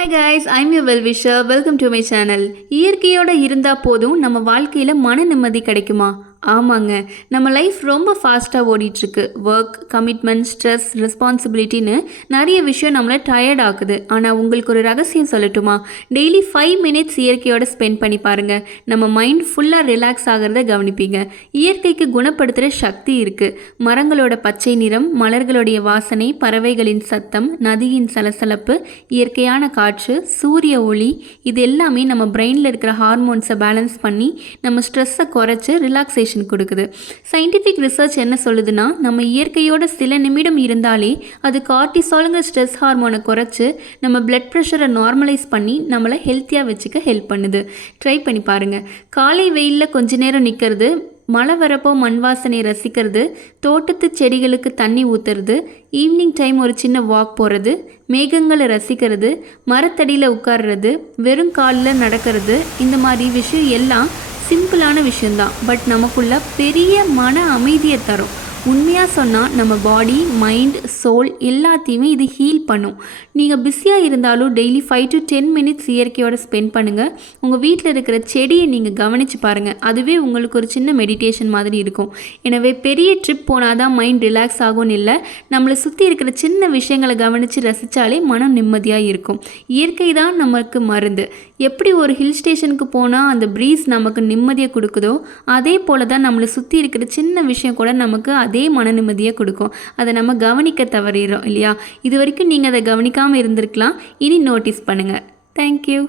Hi guys I'm you well wisher welcome to my channel இயற்கையோடு இருந்தால் போதும் நம்ம வாழ்க்கையில் மன நிம்மதி கிடைக்குமா? ஆமாங்க. நம்ம லைஃப் ரொம்ப ஃபாஸ்ட்டாக ஓடிட்டுருக்கு. ஒர்க் கமிட்மெண்ட் ஸ்ட்ரெஸ் ரெஸ்பான்சிபிலிட்டின்னு நிறைய விஷயம் நம்மளை டயர்ட் ஆக்குது. ஆனால் உங்களுக்கு ஒரு ரகசியம் சொல்லட்டுமா? டெய்லி ஃபைவ் மினிட்ஸ் இயற்கையோட ஸ்பெண்ட் பண்ணி பாருங்கள் நம்ம மைண்ட் ஃபுல்லாக ரிலாக்ஸ் ஆகிறத கவனிப்பீங்க. இயற்கைக்கு குணப்படுத்துகிற சக்தி இருக்குது மரங்களோட பச்சை நிறம் மலர்களுடைய வாசனை பறவைகளின் சத்தம் நதியின் சலசலப்பு இயற்கையான காற்று சூரிய ஒளி இது எல்லாமே நம்ம பிரெயினில் இருக்கிற ஹார்மோன்ஸை பேலன்ஸ் பண்ணி நம்ம ஸ்ட்ரெஸ்ஸை குறைச்சி ரிலாக்ஸேஷன் கொடுக்குது. சயின்டிஃபிக் ரிசர்ச் என்ன சொல்லுதுன்னா நம்ம இயற்கையோட சில நிமிடம் இருந்தாலே அது கார்டிசாலுங்கிற ஸ்ட்ரெஸ் ஹார்மோனை குறைச்சி நம்ம பிளட் ப்ரெஷரை நார்மலைஸ் பண்ணி நம்மளை ஹெல்த்தியாக வச்சுக்க ஹெல்ப் பண்ணுது. ட்ரை பண்ணி பாருங்கள் காலை வெயிலில் கொஞ்ச நேரம் நிற்கிறது மழை வரப்போ மண் வாசனை ரசிக்கிறது தோட்டத்து செடிகளுக்கு தண்ணி ஊற்றுறது ஈவினிங் டைம் ஒரு சின்ன வாக் போகிறது மேகங்களை ரசிக்கிறது மரத்தடியில் உட்கார்றது வெறும் காலில் நடக்கிறது இந்த மாதிரி விஷயம் எல்லாம் சிம்பிளான விஷயந்தான் பட் நமக்குள்ள பெரிய மன அமைதியை தரும். உண்மையாக சொன்னால் நம்ம பாடி மைண்ட் சோல் எல்லாத்தையுமே இது ஹீல் பண்ணும். நீங்கள் பிஸியாக இருந்தாலும் daily five to ten minutes இயற்கையோட ஸ்பெண்ட் பண்ணுங்கள் உங்கள் வீட்டில் இருக்கிற செடியை நீங்கள் கவனித்து பாருங்கள் அதுவே உங்களுக்கு ஒரு சின்ன மெடிடேஷன் மாதிரி இருக்கும். எனவே பெரிய ட்ரிப் போனால் தான் மைண்ட் ரிலாக்ஸ் ஆகும்னு இல்லை. நம்மளை சுற்றி இருக்கிற சின்ன விஷயங்களை கவனித்து ரசித்தாலே மனம் நிம்மதியாக இருக்கும். இயற்கை தான் நமக்கு மருந்து. எப்படி ஒரு ஹில் ஸ்டேஷனுக்கு போனால் அந்த ப்ரீஸ் நமக்கு நிம்மதியை கொடுக்குதோ அதே போல் தான் நம்மளை சுற்றி இருக்கிற சின்ன விஷயம் கூட நமக்கு அதே மன நிம்மதியை கொடுக்கும். அதை நம்ம கவனிக்க தவறிடுறோம் இல்லையா? இது வரைக்கும் நீங்கள் அதை கவனிக்காமல் இருந்திருக்கலாம். இனி நோட்டீஸ் பண்ணுங்கள் தேங்க்யூ